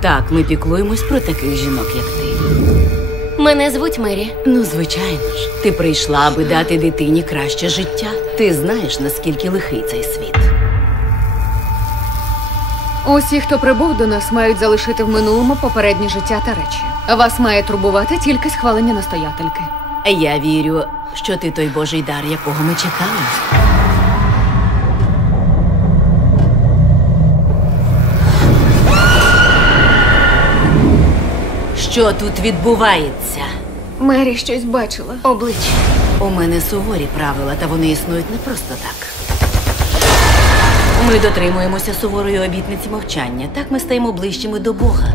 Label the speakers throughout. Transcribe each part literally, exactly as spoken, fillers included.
Speaker 1: Так, ми піклуємось про таких жінок, як ти.
Speaker 2: Мене звуть Мері.
Speaker 1: Ну, звичайно ж. Ти прийшла, аби дати дитині краще життя. Ти знаєш, наскільки лихий цей світ.
Speaker 3: Усі, хто прибув до нас, мають залишити в минулому попереднє життя та речі. Вас має турбувати тільки схвалення настоятельки.
Speaker 1: Я вірю, що ти той Божий дар, якого ми чекали. Що тут відбувається?
Speaker 3: Мері щось бачила.
Speaker 2: Обличчя.
Speaker 1: У мене суворі правила, та вони існують не просто так. Ми дотримуємося суворої обітниці мовчання. Так ми стаємо ближчими до Бога.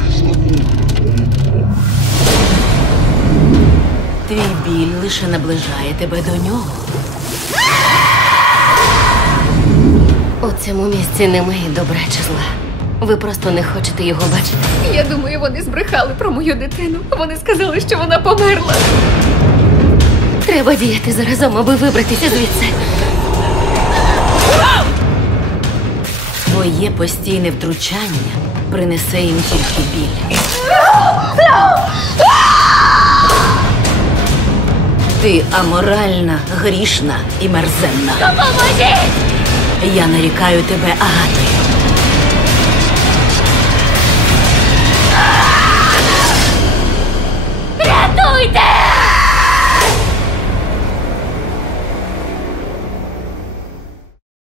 Speaker 1: Твій біль лише наближає тебе до нього.
Speaker 2: У цьому місці немає добра чи зла. Ви просто не хочете його бачити.
Speaker 3: Я думаю, вони збрехали про мою дитину. Вони сказали, що вона померла.
Speaker 2: Треба діяти заразом, аби вибратися звідси.
Speaker 1: Твоє постійне втручання принесе їм тільки біль. Ти аморальна, грішна і мерзенна.
Speaker 2: Допоможіть!
Speaker 1: Я нарікаю тебе Агатою.